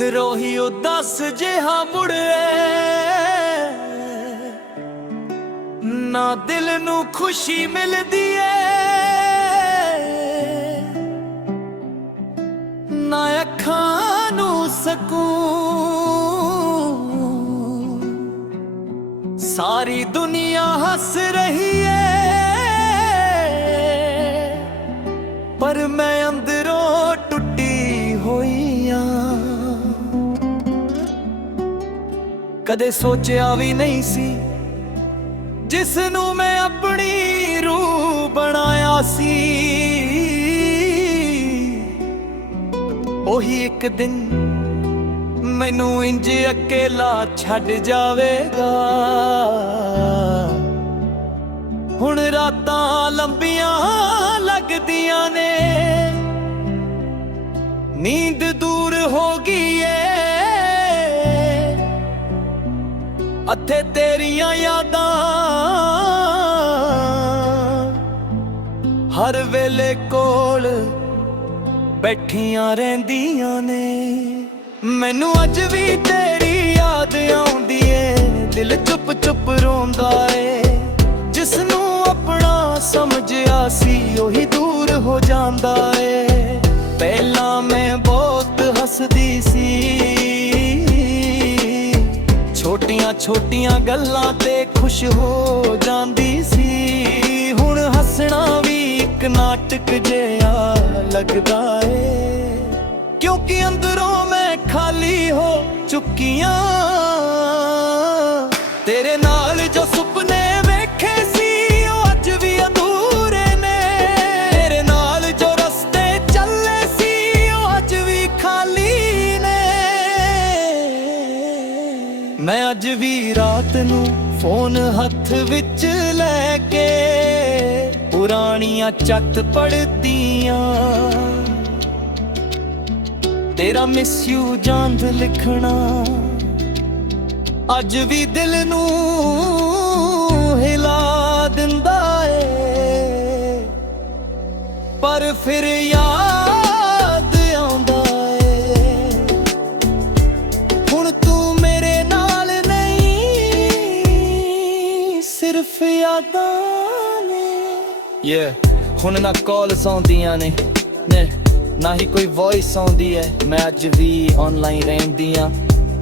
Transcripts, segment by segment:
फिर ओही उदास जिहा मुड़े ना दिल नू खुशी मिलदी है ना अखां नू सकून। सारी दुनिया हंस रही है पर मैं अंदरों टुटी होई हां। कदे सोचिया भी नहीं सी जिसनू मैं अपनी रूह बनाया सी ओही एक दिन मैनू इंज अकेला छड़ जावेगा। हुण रातां लंबियां लगदियां ने नींद दूर हो गई है अथे तेरियां यादां हर वेले कोल बैठियां रहिंदियां ने। मैनू अज भी तेरी याद आउंदी है दिल चुप चुप रोंदा है। जिसनू अपना समझिया सी ओही दूर हो जांदा है। पहला मैं बहुत हसदी सी छोटियां छोटियां गल्लां ते खुश हो जांदी सी। हुण हसना भी एक नाटक जिहा लगदा है क्योंकि अंदरों मैं खाली हो चुकियां। तेरे नाल जो सुपने वेखे सी ओ अज भी अधूरे ने। तेरे नाल जो रस्ते चले सी ओ अज भी खाली ने। मैं अज भी रात नू फोन हथ विच लैके पुरानियां चट पढ़दियां। तेरा मिस यू जांद लिखना अज भी दिल नू हिला दिंदा है पर फिर याद आउंदा है हुण तू मेरे नाल नहीं सिर्फ यादां ने। हुण ना कॉल्स आउंदियां ने ना ही कोई वॉइस आउंदी है। मैं अज भी ऑनलाइन रहंदी हां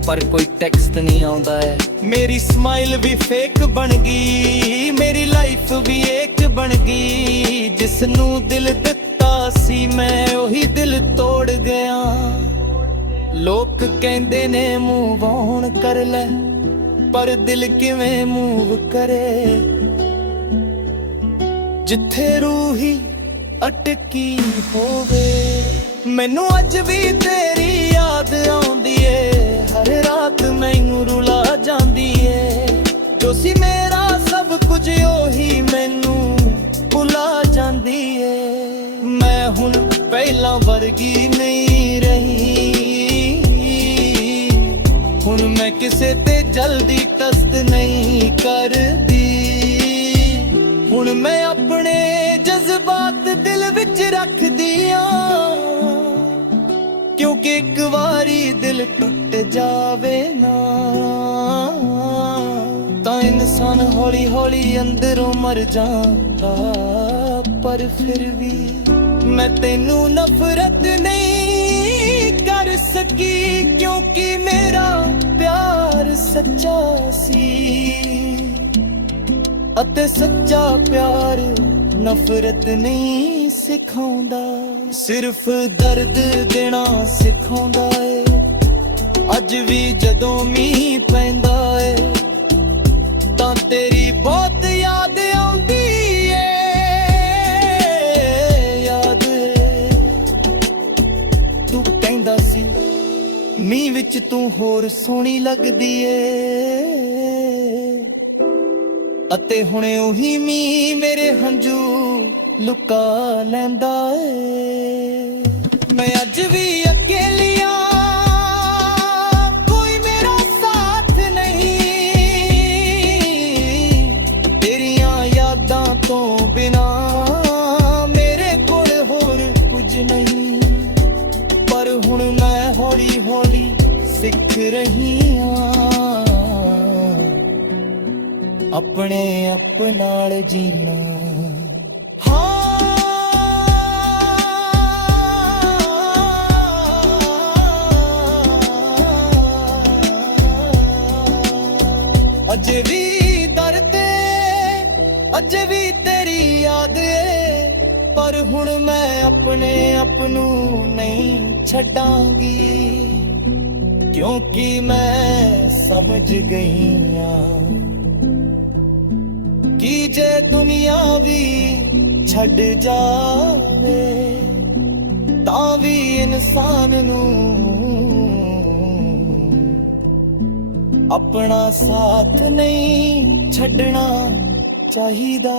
पर कोई टेक्स्ट नहीं आउंदा है। मेरी स्माइल भी फेक बन गई मेरी लाइफ भी एक बन गई। जिसनू दिल दिता सी मैं ओही दिल तोड़ गया। लोग कहंदे ने मूव ऑन कर ले पर दिल किवें मूव करे जिथे रूही अटकी होवे। मैनू अज भी तेरी याद आउंदी है हर रात मैनू रुला जांदी है। जो सी मेरा सब कुछ ओही मैनू भुला जांदी है। मैं हुण पहला वर्गी नहीं रही हुण मैं किसे ते जल्दी टस्ट नहीं करदी। हुण मैं अपने जज्बात दिल विच रखदी हां क्योंकि एक बारी दिल टुट जावे ना तां इंसान हौली हौली अंदरों मर जांदा। पर फिर भी मैं तेनू नफरत नहीं कर सकी क्योंकि मेरा प्यार सच्चा सी अते सच्चा प्यार नफरत नहीं सिखाउंदा सिर्फ दर्द देना सिखाउंदा है। अज भी जदों मींह पैंदा है तां तेरी बहुत याद आउंदी है। याद तू कहंदा सी मींह विच तू होर सोहणी लगदी है अते हुणे ओही मींह मेरे हंझू लुका लैंदा है। मैं अज भी अकेलियां कोई मेरा साथ नहीं। तेरियां यादां तो बिना मेरे कोल होर कुछ नहीं। पर हुण मैं हौली हौली सिख रही हाँ अपने आप नाल जीना। अजे भी दर्द अजे भी तेरी याद है, पर हुण मैं अपने आपनू नहीं छड्डांगी, क्योंकि मैं समझ गई हाँ कि जे दुनिया भी छड़ जावे तां भी इंसान नू अपना साथ नहीं छड़ना चाहिदा।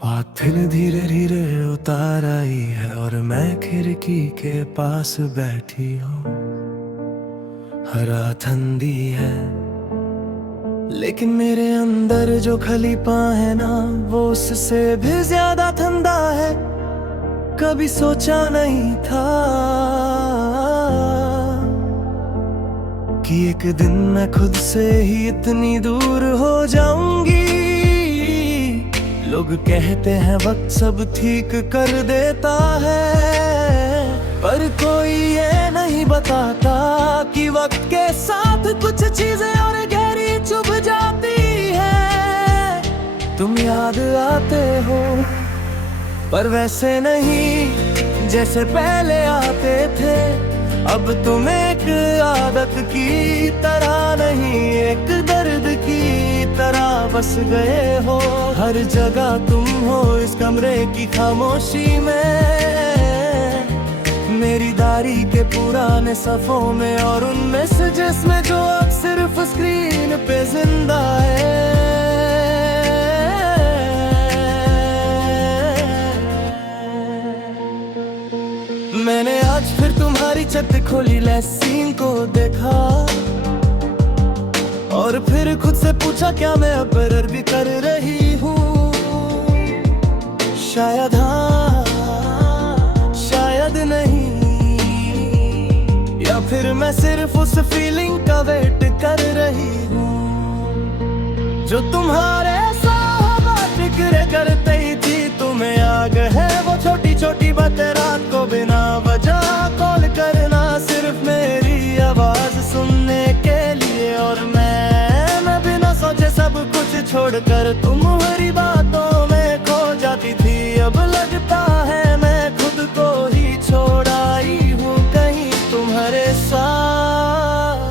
बात फिर धीरे धीरे उतार आई है और मैं खिड़की के पास बैठी हूँ। हरा ठंडी है लेकिन मेरे अंदर जो खलीपा है ना वो उससे भी ज्यादा ठंडा है। कभी सोचा नहीं था कि एक दिन मैं खुद से ही इतनी दूर हो जाऊंगी। लोग कहते हैं वक्त सब ठीक कर देता है, पर कोई ये नहीं बताता कि वक्त के साथ कुछ चीजें और गहरी चुभ जाती है। तुम याद आते हो पर वैसे नहीं जैसे पहले आते थे। अब तुम एक आदत की तरह नहीं एक दर्द की तरह बस गए हो। हर जगह तुम हो इस कमरे की खामोशी में, मेरी दाढ़ी के पुराने सफ़ों में और उन मैसेजेस में जो अब सिर्फ स्क्रीन पे जिंदा है। मैंने आज फिर तुम्हारी छत खोली लैसीन को देखा और फिर खुद से पूछा क्या मैं अब एरर भी कर रही हूँ। शायद हाँ शायद नहीं, या फिर मैं सिर्फ उस फीलिंग का वेट कर रही हूँ जो तुम्हारे साथ फिक्र करते ही थी। तुम्हें याद है वो छोटी छोटी बातें रात को बिना वजह कॉल करना सिर्फ मेरी आवाज सुनने के लिए, और मैं बिना सोचे सब कुछ छोड़कर तुम्हारी बातों में खो जाती थी। अब लगता है मैं खुद को ही छोड़ आई हूँ कहीं तुम्हारे साथ।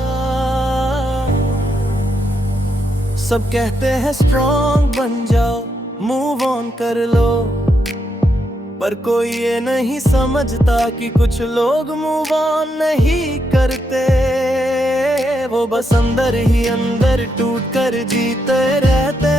सब कहते हैं स्ट्रॉन्ग बन जाओ मूव ऑन कर लो, पर कोई ये नहीं समझता कि कुछ लोग मूव ऑन नहीं करते। वो बस अंदर ही अंदर टूट कर जीते रहते।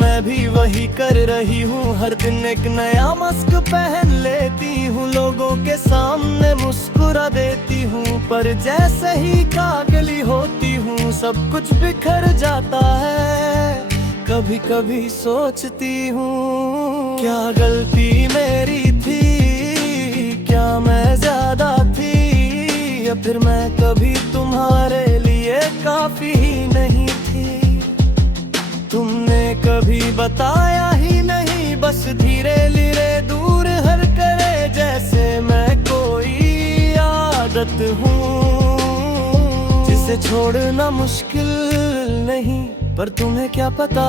मैं भी वही कर रही हूँ, हर दिन एक नया मास्क पहन लेती हूँ, लोगों के सामने मुस्कुरा देती हूँ, पर जैसे ही कागली होती हूँ सब कुछ बिखर जाता है। कभी कभी सोचती हूँ क्या गलती मेरी थी, क्या मैं ज्यादा थी, या फिर मैं कभी तुम्हारे लिए काफी ही नहीं थी। तुमने कभी बताया ही नहीं, बस धीरे धीरे दूर हर करे जैसे मैं कोई आदत हूँ जिसे छोड़ना मुश्किल नहीं। पर तुम्हें क्या पता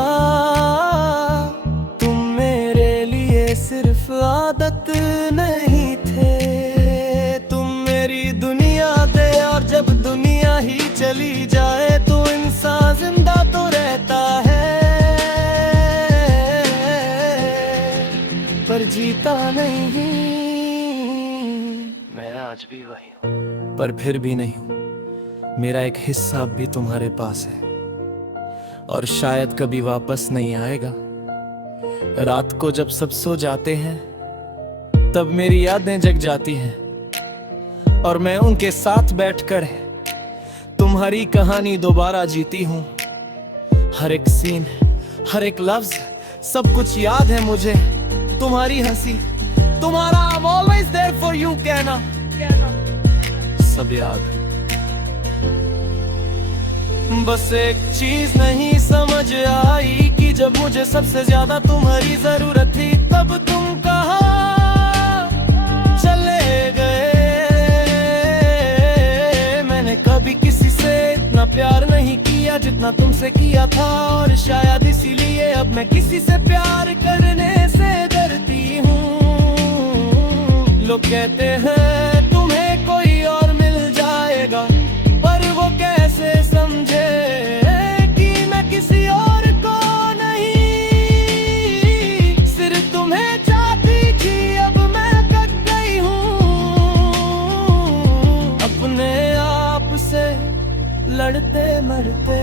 तुम मेरे लिए सिर्फ आदत नहीं थे, तुम मेरी दुनिया थे। और जब दुनिया ही चली जाए तो इंसान जिंदा तो रहता है, पर जीता नहीं। मैं आज भी वही हूँ, पर फिर भी नहीं हूँ। मेरा एक हिस्सा भी तुम्हारे पास है और शायद कभी वापस नहीं आएगा। रात को जब सब सो जाते हैं तब मेरी यादें जग जाती हैं और मैं उनके साथ बैठकर तुम्हारी कहानी दोबारा जीती हूँ। हर एक सीन, हर एक लफ्ज, सब कुछ याद है मुझे। तुम्हारी हंसी, तुम्हारा I'm always there for you कहना, सब याद। बस एक चीज नहीं समझ आई कि जब मुझे सबसे ज्यादा तुम्हारी जरूरत थी, तब तुम कहाँ चले गए। मैंने कभी किसी से इतना प्यार नहीं किया जितना तुमसे किया था, और शायद इसीलिए अब मैं किसी से प्यार करने से डरती हूँ। लोग कहते हैं तुम्हें कोई और मिल जाएगा, पर वो कैसे समझे कि मैं किसी और को नहीं, सिर्फ तुम्हें चाहती थी। अब मैं कट गई हूँ अपने आप से लड़ते मरते,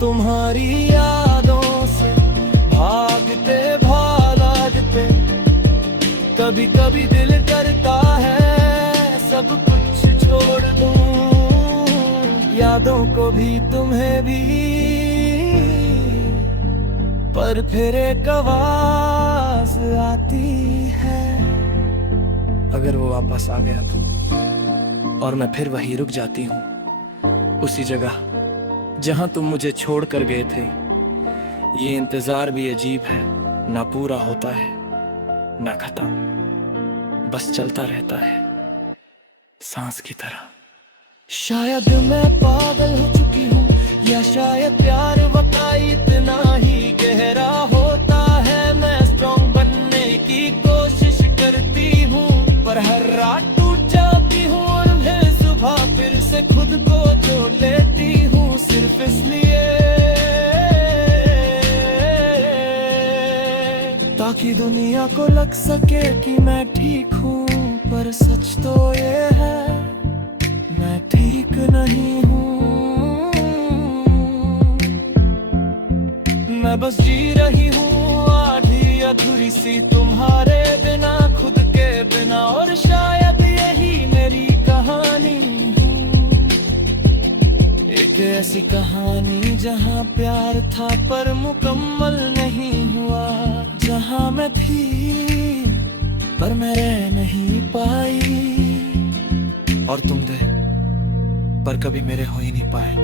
तुम्हारी यादों से भागते भागते। कभी कभी दिल करता है सब कुछ छोड़ दूं, यादों को भी तुम्हें भी, पर फिर एक आवाज आती है, अगर वो वापस आ गया तो। और मैं फिर वहीं रुक जाती हूँ, उसी जगह जहां तुम मुझे छोड़ कर गए थे। ये इंतजार भी अजीब है, ना पूरा होता है ना खत्म, बस चलता रहता है सांस की तरह। शायद मैं पागल हो चुकी हूँ, या शायद प्यार वाकई इतना ही गहरा होता है। मैं स्ट्रॉन्ग बनने की कोशिश करती हूँ, पर हर रात टूट जाती हूँ, और फिर सुबह फिर से खुद को जोड़ लेती हूँ, सिर्फ इसलिए ताकि दुनिया को लग सके कि मैं ठीक हूँ। पर सच तो ये है मैं ठीक नहीं हूँ। मैं बस जी रही हूँ आधी अधूरी सी तुम्हारे बिना, खुद के बिना, और शायद यही मेरी कहानी है। एक ऐसी कहानी जहाँ प्यार था पर मुकम्मल नहीं हुआ, जहाँ मैं थी पर मैं रह नहीं पाई, और तुम थे पर कभी मेरे हो ही नहीं पाए।